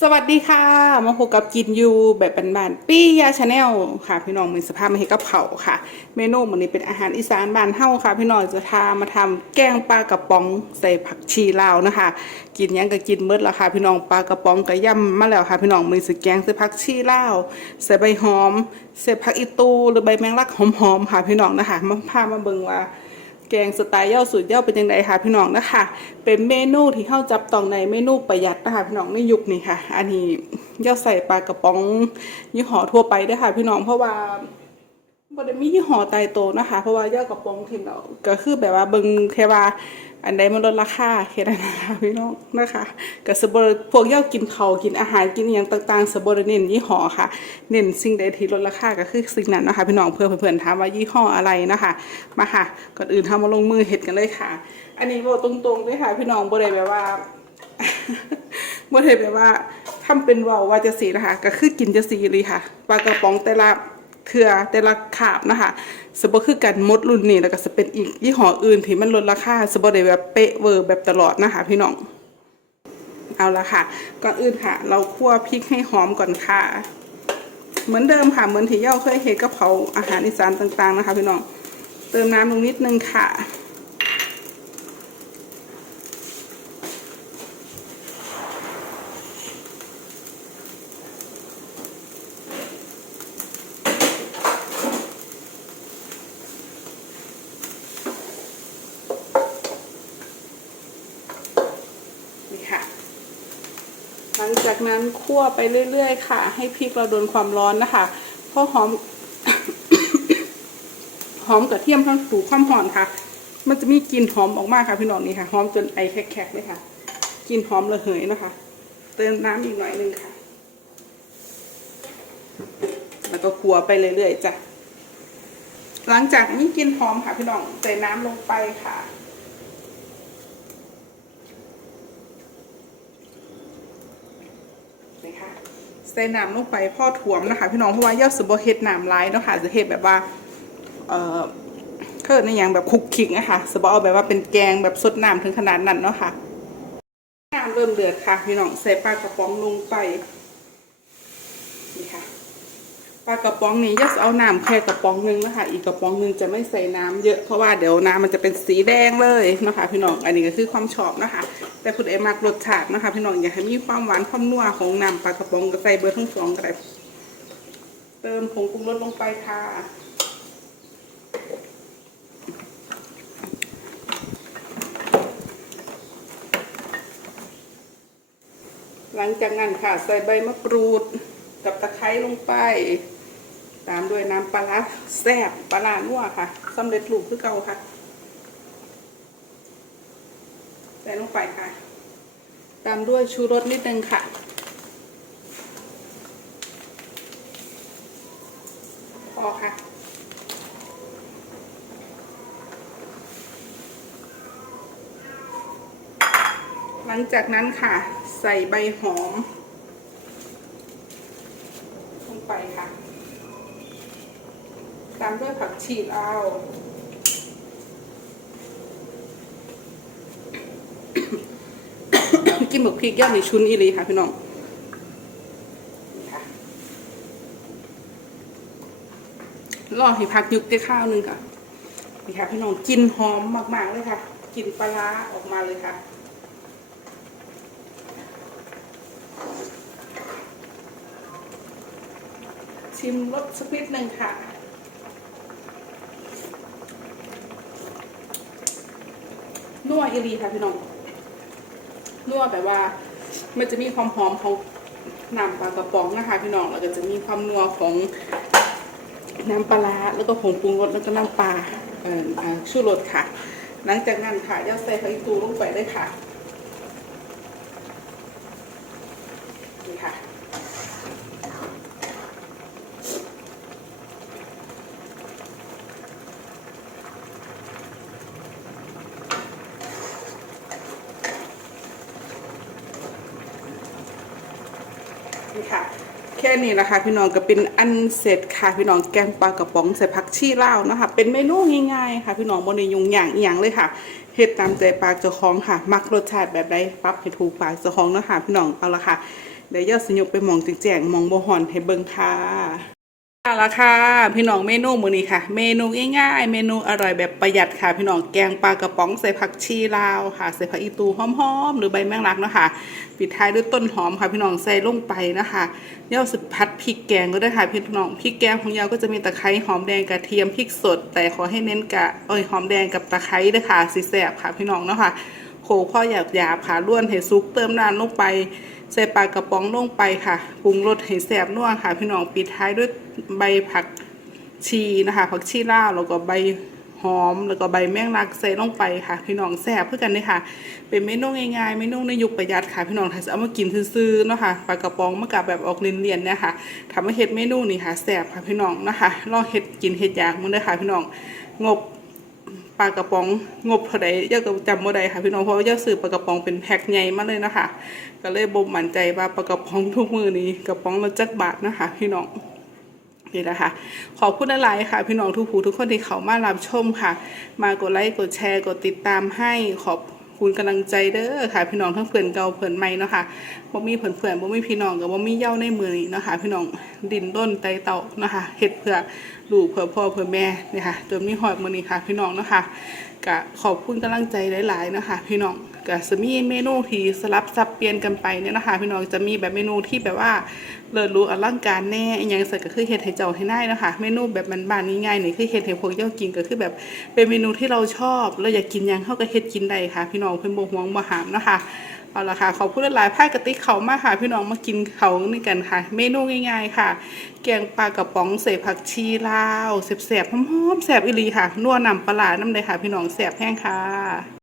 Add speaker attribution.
Speaker 1: สวัสดีค่ะ มาพบกับกินยูแบบบ้านๆปี้ยาชาแนลค่ะ พี่น้องมีสภาพมาให้กับเขาค่ะ เมนูวันนี้เป็นอาหารอีสานบ้านเฮาค่ะ พี่น้องจะทามาทำแกงปลากระป๋องใส่ผักชีลาวนะคะ กินยังก็กินเบิดแล้วค่ะ พี่น้องปลากระป๋องก็ย่ำมาแล้วค่ะ พี่น้องมีสแกงใส่ผักชีลาวใส่ใบหอมใส่ผักอีตูหรือใบแมงลักหอมๆค่ะ พี่น้องนะคะมาพามาเบิ่งว่า กงสไตล์ย่อสูตรย่อเป็นยังไงคะพี่น้องนะคะเป็นเมนูที่เข้าจับต้องในเมนูประหยัดนะคะพี่น้องในยุคนี้ค่ะ อันนี้ย่อใส่ปลากระป๋องยี่ห้อทั่วไปได้ค่ะพี่น้องเพราะว่า บดมียี่ห้อตายโตนะคะ เพราะว่าย่อกระปองที่เราก็คือแบบว่าเบิงแค่ว่าอันใดมันลดราคาแค่นั้นนะคะพี่น้องนะคะกับสบรพวกย่อกินเขากินอาหารกินอย่างต่างๆสบรเน้นยี่ห้อค่ะ เน้นสิ่งใดที่ลดราคาก็คือสิ่งนั้นนะคะพี่น้องเพื่อเพื่อนๆถามว่ายี่ห้ออะไรนะคะมาค่ะก่อนอื่นทำมาลงมือเห็ดกันเลยค่ะ อันนี้บอกตรงๆเลยค่ะ พี่น้องบ่ได้แบบว่าบ่ได้แบบว่าทำเป็นว่าว่าจะสีนะคะ ก็คือกินจะสีเลยค่ะปลากระป๋องแต่ละ เทือแต่ละขาบนะคะสบคือกันมดรุ่นนี้แล้วก็จะเป็นอีกยี่ห้ออื่นที่มันลดราคาสบได้แบบเป๊ะเวอร์แบบตลอดนะคะ พี่น้องเอาละค่ะก่อนอื่นค่ะ เราคั่วพริกให้หอมก่อนค่ะ เหมือนเดิมค่ะเหมือนที่เย่าเคยเห็นกะเพราอาหารอีสานต่างๆนะคะ พี่น้องเติมน้ำลงนิดนึงค่ะ นี่ค่ะ หลังจากนั้นคั่วไปเรื่อยๆ ค่ะ ให้พริกเราโดนความร้อนนะคะเพราะหอม หอมกระเทียมทั้งถูกความหอนค่ะ มันจะมีกลิ่นหอมออกมาค่ะพี่น้องนี่ค่ะ หอมจนไอแขกๆเลยค่ะกลิ่นหอมระเหยนะคะ เติมน้ำอีกหน่อยนึงค่ะ แล้วก็คั่วไปเรื่อยๆจ้ะหลังจากนี้กลิ่นหอมค่ะพี่น้องใส่น้ำลงไปค่ะ นี่ค่ะ ใส่น้ำลงไปพ่อถ่วมนะคะ พี่น้องเพราะว่าเย่าสบเฮ็ดน้ำร้ายเนาะค่ะจะเฮ็ดแบบว่า เอ่อเกิดในอย่างแบบคุกคิกนะคะสบเอาแบบว่าเป็นแกงแบบสดน้ำถึงขนาดนั้นเนาะค่ะน้ำเริ่มเดือดค่ะ พี่น้องใส่ปลากระป๋องลงไปนี่ค่ะปลากระป๋องนี้ย่าเอาน้ำแค่กระป๋องนึงนะคะอีกกระป๋องนึงจะไม่ใส่น้ำเยอะเพราะว่าเดี๋ยวน้ำมันจะเป็นสีแดงเลยนะคะพี่น้องอันนี้ก็คือความชอบนะคะ แต่คุณเอมักรสชาตินะคะ พี่น้องอยากให้มีความหวานความนัวของน้ำปลากระป๋องก็ใส่เบอร์ทั้งสองก็ได้เติมผงปรุงรสลงไปค่ะหลังจากนั้นค่ะ ใส่ใบมะกรูดกับตะไคร้ลงไป ตามด้วยน้ำปลาร้าแซ่บปลาร้านัวค่ะสำเร็จรูปคือเก่าค่ะ ใส่ลงไปค่ะ ตามด้วยชูรสนิดนึงค่ะ พอค่ะ หลังจากนั้นค่ะ ใส่ใบหอม ลงไปค่ะ ตามด้วยผักชีลา กินหมึกพริกย่างในชุนอีหลีค่ะพี่น้องนี่ค่ะรอให้พักยุกได้ข้าวหนึงค่ะนี่ค่ะพี่น้องกินหอมมากๆเลยค่ะ กินปลาร้าออกมาเลยค่ะชิมรสสักนิดหนึ่งค่ะนัวอีหลีค่ะพี่น้อง นัวแบบว่า มันจะมีความหอมของน้ำปลากระป๋องนะคะพี่น้องแล้วก็จะมีความนัวของน้ำปลาร้าแล้วก็ผงปรุงรสแล้วก็น้ำปลาเอ่ออ่าชูรสค่ะ หลังจากนั้นค่ะย่าใส่ผักอีตูลงไปเลยค่ะนี่ค่ะ นี่ค่ะ แค่นี้นะคะ พี่น้องก็เป็นอันเสร็จค่ะ พี่น้องแกงปลากระป๋องใส่ผักชีลาวนะคะ เป็นเมนูง่ายๆค่ะ พี่น้องบนในยุงอย่างอย่างเลยค่ะเห็ดตามใจปากเจ้าของค่ะ มักรสชาติแบบใดปรับให้ถูกปากเจ้าของนะคะพี่น้องเอาละค่ะเดี๋ยวยอดสยบไปมองแจงๆมองบ่หอนให้เบิ่งค่ะ เอาละค่ะพี่น้องเมนูมื้อนี้ค่ะ เมนูง่ายๆ เมนูอร่อยแบบประหยัดค่ะ พี่น้องแกงปลากระป๋องใส่ผักชีลาวค่ะ ใส่ผักอีตูหอมๆหรือใบแมงลักเนาะค่ะปิดท้ายด้วยต้นหอมค่ะ พี่น้องใส่ลงไปนะคะเย่าสิพัดพริกแกงก็ได้ค่ะพี่น้องพริกแกงของยาวก็จะมีตะไคร้หอมแดงกระเทียมพริกสด แต่ขอให้เน้นกะเอ้ยหอมแดงกับตะไคร้ด้วยค่ะสีแสบค่ะพี่น้องเนาะค่ะ โขลกพ่อหยาบหยาบค่ะล้วนให้ซุกเติมน้ำลงไป ใส่ปลากระป๋องลงไปค่ะปรุงรสให้แสบนัวค่ะ พี่น้องปิดท้ายด้วยใบผักชีนะคะผักชีลาแล้วก็ใบหอมแล้วก็ใบแมงลักใส่ลงไปค่ะ พี่น้องแสบเพื่อกันเลยค่ะ เป็นเมนูง่ายๆเมนูในยุคประหยัดค่ะ พี่น้องถ้าจะเอามากินซื่อๆเนาะค่ะปลากระป๋องมะกับแบบออกเลียนๆเนี่ยค่ะทำให้เฮ็ดเมนูนี่ค่ะแสบค่ะพี่น้องนะคะลองเฮ็ดกินเฮ็ดยากมึงเด้อค่ะ พี่น้องงบ ปลากระป๋องงบเท่าใดเยอะก็จำบ่ได้ค่ะพี่น้องเพราะว่าเยอะซื้อปลากระป๋องเป็นแพ็คใหญ่มากเลยนะคะก็เลยบ่มั่นใจว่าปลากระป๋องทุกมือนี้กระป๋องละจักบาทนะคะ พี่น้องนี่แหละค่ะขอบคุณหลายค่ะ พี่น้องทุกผู้ทุกคนที่เขามารับชมค่ะ มากดไลค์กดแชร์กดติดตามให้ขอบ คุณกำลังใจเด้อค่ะ พี่น้องทั้งเพื่อนเก่าเพื่อนใหม่เนาะค่ะบ่มีเพื่อนเพื่อนบ่มีพี่น้องกับบ่มีเย้าในมือนี้เนาะค่ะ พี่น้องดินด้นไตเต่าเนาะค่ะเฮ็ดเพื่อลูกเพื่อพ่อเพื่อแม่เนี่ยค่ะจนมีหอดมือนี้ค่ะ พี่น้องเนาะค่ะก็ขอบคุณกำลังใจหลายๆเนาะค่ะพี่น้อง ก็จะมีเมนูที่สลับซับเปลี่ยนกันไปเนี่ยนะคะพี่น้องจะมีแบบเมนูที่แบบว่าเลิศหรู้อลังการแน่อหยังใส่ก็คือเฮ็ดให้เจ้าให้ได้นะคะเมนูแบบบานๆง่ายๆนี่คือเฮ็ดให้พวกเจ้ากินก็คือแบบเป็นเมนูที่เราชอบเราอยากกินยังเฮาก็เฮ็ดกินได้ค่ะ พี่น้องเพิ่นบ่ห่วงบ่หามนะค่ะเอาละค่ะขอบคุณหลายๆพายกระติกเขามาค่ะพี่น้องมากินเขานี่กันค่ะ เมนูง่ายๆค่ะ แกงปลากระป๋องใส่ผักชีลาวแซ่บๆหอมๆแซ่บอีหลีค่ะนัวน้ำปลาน้ำใดค่ะ พี่น้องแซ่บแห้งค่ะ